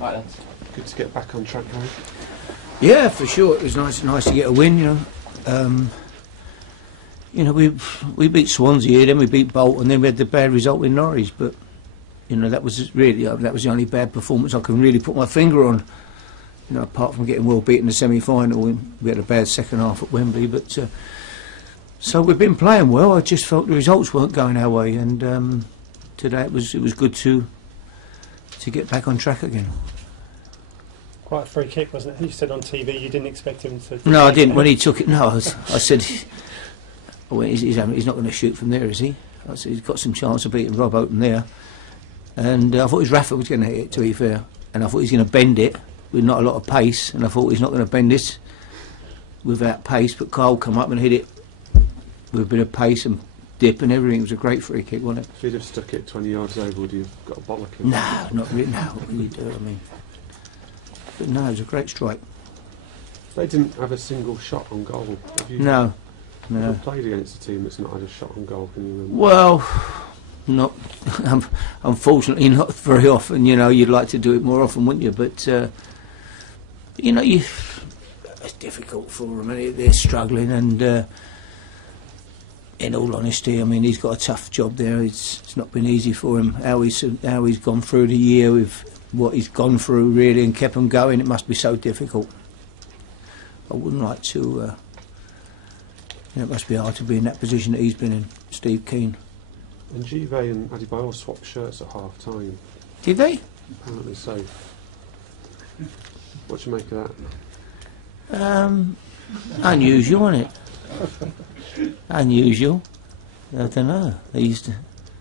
Right, good to get back on track, Harry. Yeah, for sure. It was nice to get a win. We beat Swansea, then we beat Bolton, then we had the bad result in Norwich. But that was the only bad performance I can really put my finger on. Apart from getting well beaten in the semi-final, we had a bad second half at Wembley. But so we've been playing well. I just felt the results weren't going our way, and today it was good to get back on track again. Quite a free kick, wasn't it? You said on TV you didn't expect him to... No, I didn't. When he took it, no, I said, he's not going to shoot from there, is he? I said, he's got some chance of beating Rob Oaten there. And I thought his Rafa was going to hit it, to be fair. And I thought he's going to bend it with not a lot of pace. And I thought he's not going to bend this without pace. But Kyle come up and hit it with a bit of pace and dip and everything. It was a great free kick, wasn't it? If you'd have stuck it 20 yards over, would you have got a bollock in? No, not really. No, what would you do? But no, it was a great strike. They didn't have a single shot on goal. Have you? No. Have you played against a team that's not had a shot on goal? Can you remember? Well, not unfortunately not very often. You'd like to do it more often, wouldn't you? But it's difficult for them. They're struggling, and in all honesty, he's got a tough job there. It's not been easy for him. How he's gone through the year with what he's gone through, really, and kept them going. It must be so difficult. I wouldn't like to. It must be hard to be in that position that he's been in, Steve Keane. And Give and Adebayor swapped shirts at half time. Did they? Apparently so. What do you make of that? Unusual, isn't it? Unusual. I don't know.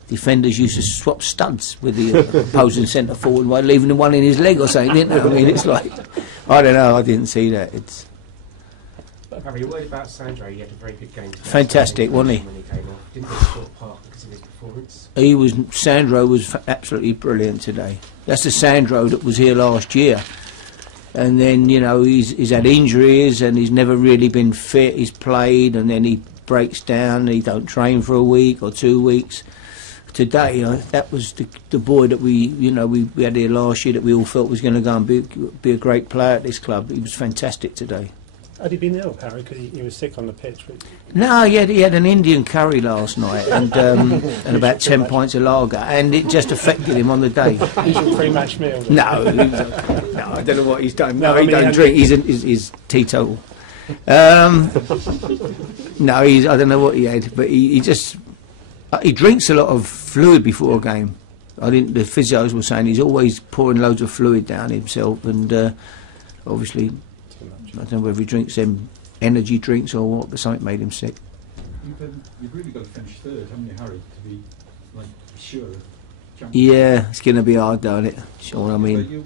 Defenders used to swap studs with the opposing centre forward while leaving the one in his leg or something, didn't they? It's like, I don't know, I didn't see that. Harry, you're worried about Sandro. He had a very good game today. Fantastic, wasn't he? When he came off. Didn't get a short part because of his performance. Sandro was absolutely brilliant today. That's the Sandro that was here last year. And then, he's had injuries and he's never really been fit. He's played and then he breaks down and he don't train for a week or 2 weeks. Today, that was the boy that we had here last year that we all felt was going to go and be a great player at this club. He was fantastic today. Had he been ill, Harry? Because he was sick on the pitch. No, he had an Indian curry last night and and about 10 pints of lager, and it just affected him on the day. Usual pre-match meal. No, I don't know what he's done. No, he don't drink. He's teetotal. No, I don't know what he had, but he drinks a lot of fluid before a game. The physios were saying he's always pouring loads of fluid down himself, and obviously, I don't know whether he drinks them energy drinks or what, but something made him sick. You've really got to finish third, haven't you, Harry, to be sure of championship? Yeah, it's going to be hard, don't it? Sure, But you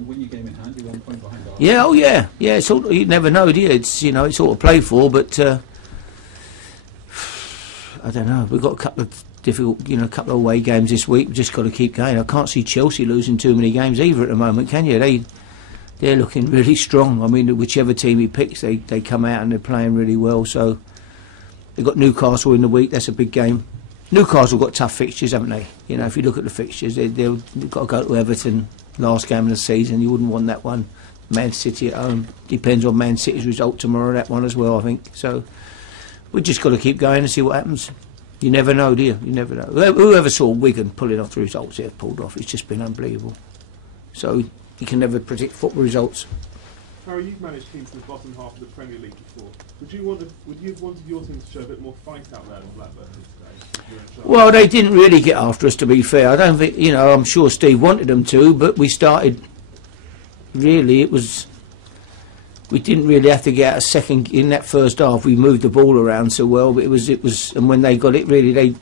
win your game in hand, you're 1 point behind. Yeah, oh yeah, It's all, you never know, do you? It's it's all to play for, but I don't know. We've got a couple of difficult, a couple of away games this week. We've just got to keep going. I can't see Chelsea losing too many games either at the moment, can you? They're looking really strong. Whichever team he picks, they come out and they're playing really well. So they've got Newcastle in the week. That's a big game. Newcastle got tough fixtures, haven't they? If you look at the fixtures, they've got to go to Everton last game of the season. You wouldn't want that one. Man City at home. Depends on Man City's result tomorrow, that one as well, I think. So we've just got to keep going and see what happens. You never know, do you? You never know. Whoever saw Wigan pulling off the results they've pulled off, it's just been unbelievable. So you can never predict football results. Harry, you've managed teams to the bottom half of the Premier League before. Would you have wanted your team to show a bit more fight out there than Blackburn today? Well, they didn't really get after us, to be fair. I don't think, I'm sure Steve wanted them to, but we started, really, we didn't really have to get out a second. In that first half, we moved the ball around so well, but it was, and when they got it, really,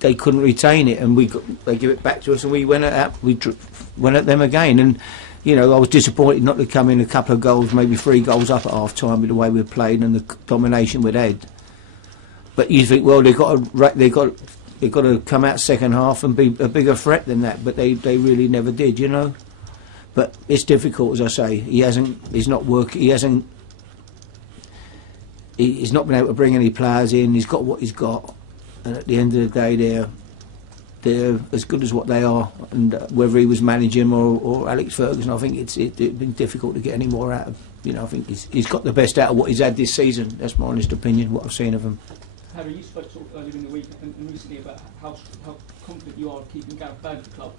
they couldn't retain it, and they give it back to us, and we went at them again, and I was disappointed not to come in a couple of goals, maybe 3 goals up at half time with the way we played and the domination we'd had. But you think, well, they got to come out second half and be a bigger threat than that, but they really never did, But it's difficult, as I say. He's not been able to bring any players in. He's got what he's got. and at the end of the day, they're as good as what they are. And whether he was managing them or Alex Ferguson, I think it's been difficult to get any more out of. I think he's got the best out of what he's had this season. That's my honest opinion, what I've seen of him. Harry, you spoke sort of earlier in the week and recently about how confident you are of keeping Gareth Bale at the club.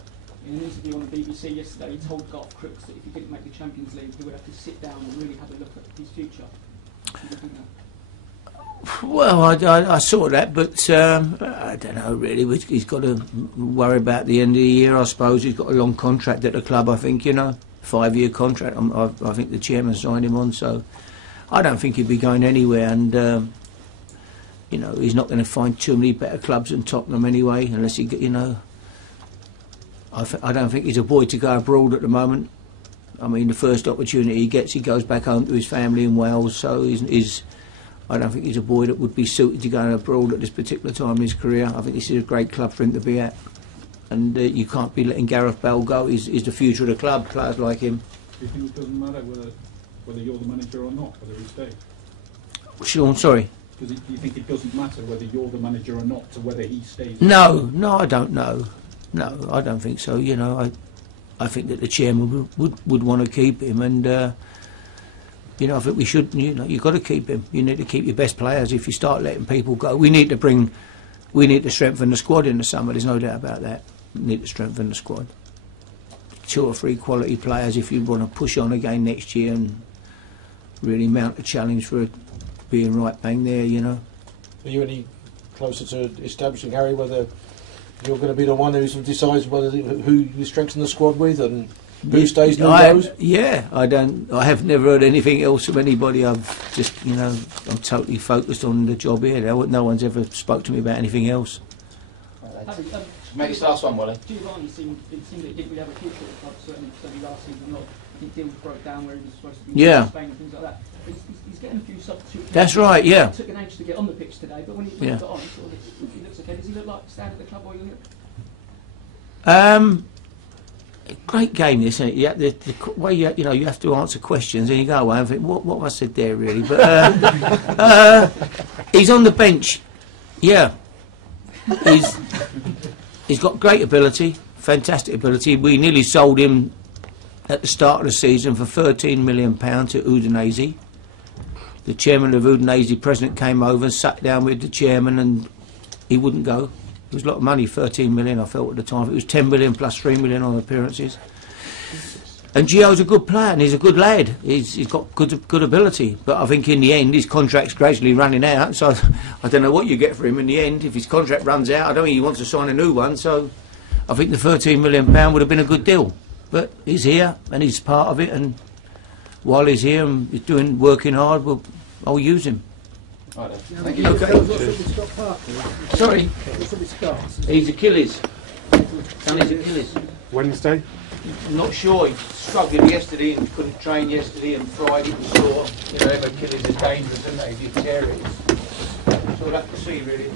In an interview on the BBC yesterday, he told Garth Crooks that if he didn't make the Champions League, he would have to sit down and really have a look at his future. Do you think that? Well, I saw that, but I don't know really. He's got to worry about the end of the year, I suppose. He's got a long contract at the club, I think, 5-year contract. I think the chairman signed him on, so I don't think he'd be going anywhere. And he's not going to find too many better clubs than Tottenham anyway, unless he, I don't think he's a boy to go abroad at the moment. I mean, the first opportunity he gets, he goes back home to his family in Wales. So I don't think he's a boy that would be suited to going abroad at this particular time in his career. I think this is a great club for him to be at. And you can't be letting Gareth Bale go. He's the future of the club, players like him. Do you think it doesn't matter whether you're the manager or not, whether he stays? Sean, sorry? Do you think it doesn't matter whether you're the manager or not to whether he stays? No, I don't know. No, I don't think so. I think that the chairman would want to keep him, and I think we should. You've got to keep him. You need to keep your best players. If you start letting people go, we need to strengthen the squad in the summer. There's no doubt about that. We need to strengthen the squad. 2 or 3 quality players if you want to push on again next year and really mount a challenge for being right bang there. Are you any closer to establishing, Harry, whether you're going to be the one who decides who you strengthen the squad with and who stays and who goes? Yeah, I have never heard anything else from anybody. I've just, I'm totally focused on the job here. No one's ever spoke to me about anything else. Harry, Make this last one, Wally. Giovanni seemed that he didn't really have a future at the club, certainly last season. I think deals broke down where he was supposed to be in Spain and things like that. He's getting a few substitutes. That's right, yeah. He took an age to get on the pitch today, but when he got on, he looks okay. Does he look like standing at the club while you're here? Great game, this, isn't it? The way you have to answer questions, and you go away and think, what have I said there, really? But he's on the bench. Yeah, he's got great ability, fantastic ability. We nearly sold him at the start of the season for £13 million to Udinese. The chairman of Udinese, president, came over and sat down with the chairman, and he wouldn't go. It was a lot of money, 13 million, I felt at the time. It was 10 million plus 3 million on appearances. And Gio's a good player, and he's a good lad. He's got good ability. But I think in the end, his contract's gradually running out. So I don't know what you get for him in the end. If his contract runs out, I don't think he wants to sign a new one. So I think the £13 million would have been a good deal. But he's here, and he's part of it. And while he's here and he's working hard, I'll use him. Right, Thank you. Okay. Sorry. He's Achilles. Done his Achilles. Wednesday? Not sure. He struggled yesterday and couldn't train yesterday, and Friday was sore. Them Achilles are dangerous, aren't they? If you tear it. So we'll have to see, really.